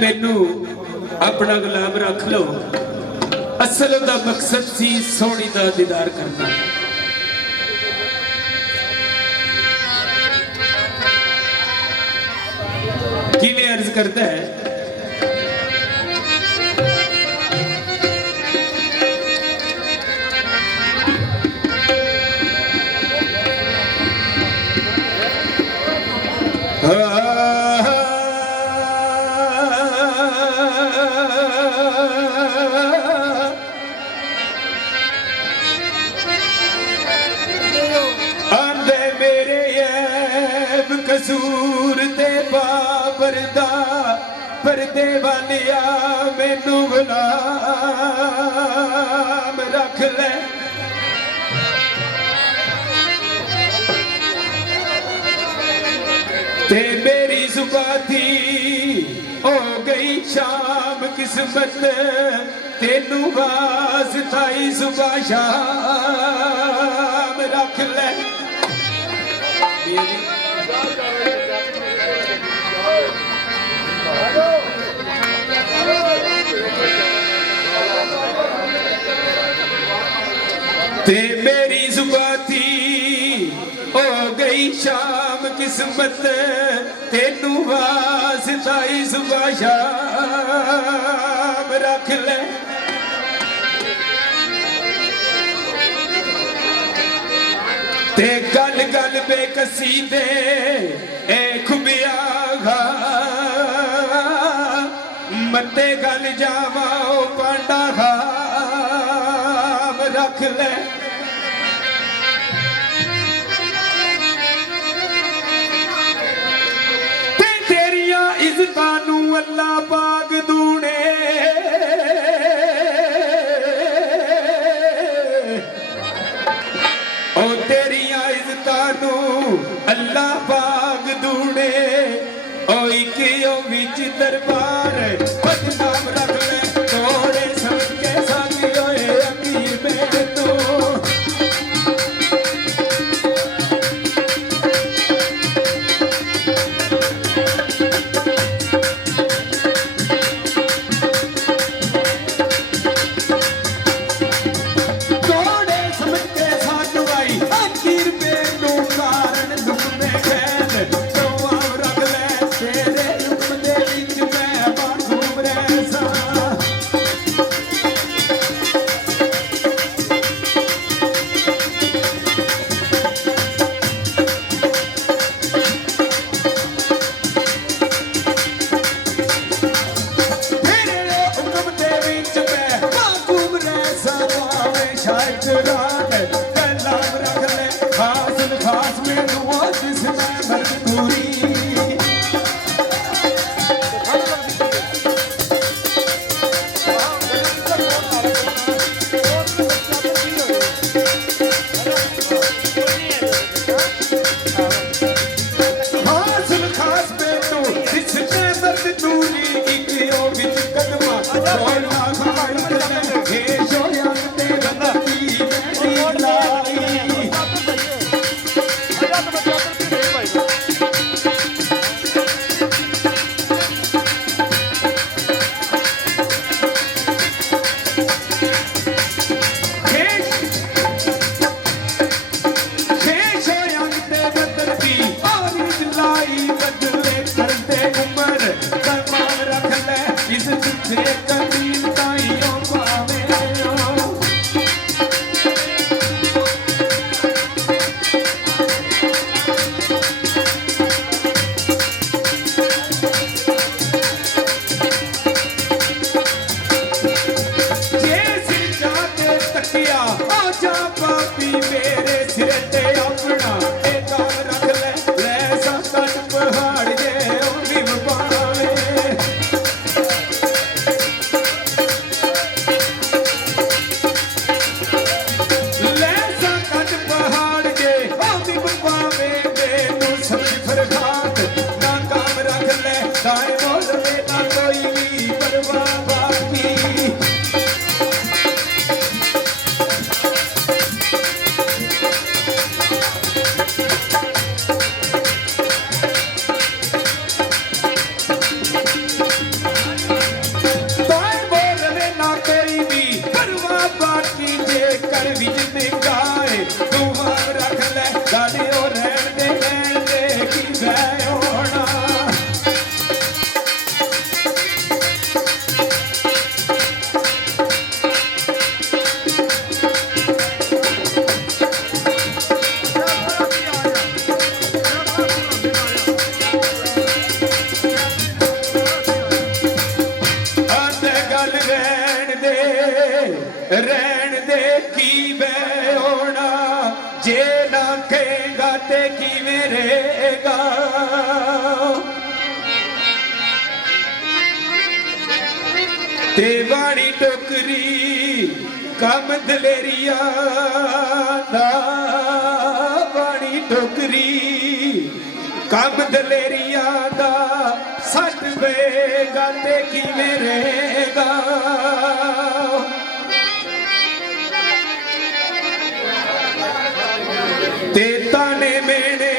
मैनू अपना गुलाम रख लो। असल दा मकसद सी सोहनी दा दीदार करना। किवें अर्ज करता है, कसूर ते बाबर दा परदे वालिया मैनू गुलाम रख ले। ते मेरी सुबह थी हो गई शाम किस्मत तेनू वास्ताई सुबह शाम रख ले। ते मेरी सुबह थी हो गई शाम किस्मत तेनू वास्ताई सुबह शाम रख ले। ते गल गल बेकसी दे ए खुबिया मते गल जावा पांडा खाम रख ले। ते तेरिया इज्जतां अल्लाह पाक दूने ओ तेरिया इज्जतां अल्लाह पाक दूने ओ एक ओ विच दरबार बदनाम रख ले। थोड़े समझ के साथी होए अमीर मेरे तो थोड़े समझ के साथ आई अमीर मेरे कारण दुख में खैर तो आप रख ले। तेरे दुख दे विच मैं घूम रहा सा। ਰਹਿਣ ਦੇ ਕੀ ਬੈ ਹੋਣਾ ਜੇ ਨਾ ਕਹੇਗਾ ਤੇ ਕਿਵੇਂ ਰਹੇਗਾ ਤੇ ਬਾਣੀ ਟੋਕਰੀ ਕੰਮ ਦਲੇਰੀਆ ਦਾ ਬਾਣੀ ਟੋਕਰੀ ਕੰਮ ਦਲੇਰੀਆ ਦਾ ਸੱਟ ਵੇਗਾ ਤੇ ਕਿਵੇਂ ਰਹੇਗਾ ਤੇ ਤਾਨੇ ਮੇਣੇ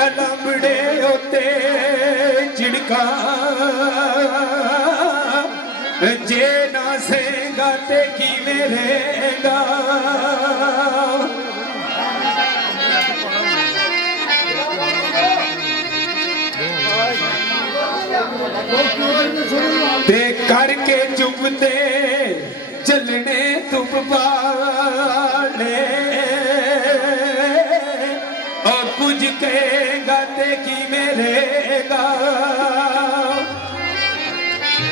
ਅਲੰਬੜੇ ਉਤੇ ਝਿੜਕਾ ਜੇ ਨਾ ਸੇਗਾ ਤੇ ਕਿਵੇਂ ਰਹੇਗਾ ਤੇ ਕਰਕੇ ਚੁੱਪਤੇ ਚੱਲਣੇ ਧੁੱਪ ਵਾਲੇ ਉਹ ਕੁਝ ਕਹੇਗਾ ਤੇ ਕਿਵੇਂ ਰਹੇਗਾ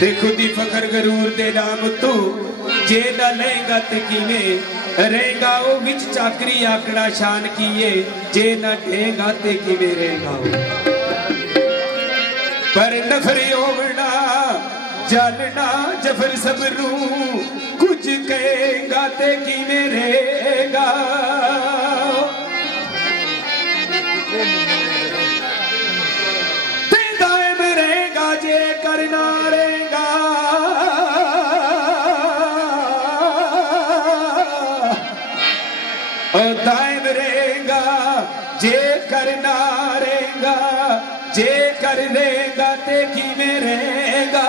ਤੇ ਖੁਦੀ ਫਖਰ ਗਰੂਰ ਦੇ ਨਾਮ ਤੂੰ ਜੇ ਨਾ ਲਏਗਾ ਤੇ ਕਿਵੇਂ ਰਹੇਗਾ ਉਹ ਵਿੱਚ ਚਾਕਰੀ ਆਕੜਾ ਸ਼ਾਨ ਕੀਏ ਜੇ ਨਾ ਢੇਗਾ ਤੇ ਕਿਵੇਂ ਰਹੇਗਾ ਪਰ ਨਫਰੀ ਹੋਵਣਾ ਜਲਣਾ ਜਫਰ ਸਬਰੂ ਕੁਝ ਕਹੇਗਾ ਤੇ ਕਿਵੇਂ ਰਹੇਗਾ ਤੇ ਦਾਇਮ ਰਹੇਗਾ ਜੇ ਕਰਨਾ ਰਹੇਗਾ ਉਹ ਦਾਇਮ ਰਹੇਗਾ ਜੇ ਕਰਨਾ ਰਹੇਗਾ ਜੇ ਕਰ ਲੇਗਾ ਤੇ ਕਿਵੇਂ ਰਹੇਗਾ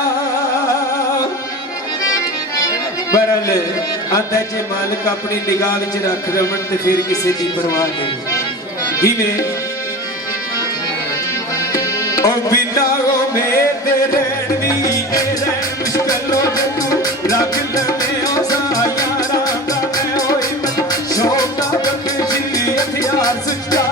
ਬਰਲ ਆਂਦਾ ਜੇ ਮਾਲਕ ਆਪਣੀ ਨਿਗਾਹ ਵਿੱਚ ਰੱਖ ਰਵਣ ਤੇ ਫਿਰ ਕਿਸੇ ਦੀ ਪਰਵਾਹ ਨਹੀਂ ਕਿਵੇਂ ਉਹ ਬਿਨਾ ਉਹ ਮੇਰੇ ਰਹਿਣ ਵੀ ਇਹ ਰਹਿਣ ਮੁਸ਼ਕਲ ਹੋ ਜੂ ਰੱਖ ਲਵੇਂ ਉਹ ਸਾਇਆਰਾਂ ਦਾ ਮੈਂ ਹੋਈ ਸ਼ੌਕ ਦਾ ਬਖਸ਼ੀ ਹਥਿਆਰ ਸੁੱਚਾ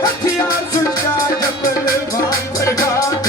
ਹਥਿਆਰ ਸੁੱਚਾ ਜਬਰ ਵਾਂਗ ਫਰਗਾ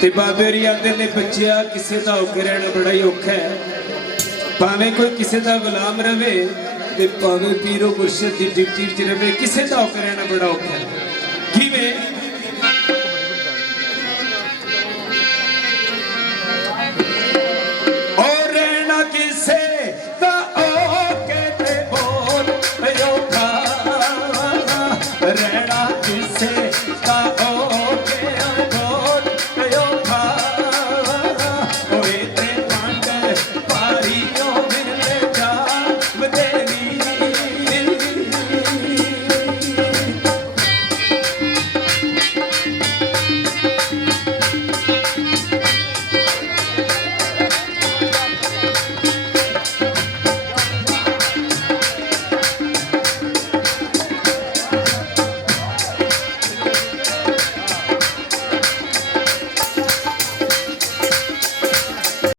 ਤੇ ਬਾਬੇ ਹੋਰੀ ਆਂਦੇ ਨੇ ਬੱਚਿਆ ਕਿਸੇ ਦਾ ਔਖੇ ਰਹਿਣਾ ਬੜਾ ਹੀ ਔਖਾ ਹੈ। ਭਾਵੇਂ ਕੋਈ ਕਿਸੇ ਦਾ ਗੁਲਾਮ ਰਵੇ ਤੇ ਭਾਵੇਂ ਪੀਰੋ ਮੁਰਸ਼ਿਦ ਦੀ ਡਿਊਟੀ 'ਚ ਰਵੇ, ਕਿਸੇ ਦਾ ਔਖਾ ਰਹਿਣਾ ਬੜਾ ਔਖਾ ਹੈ। ਕਿਵੇਂ?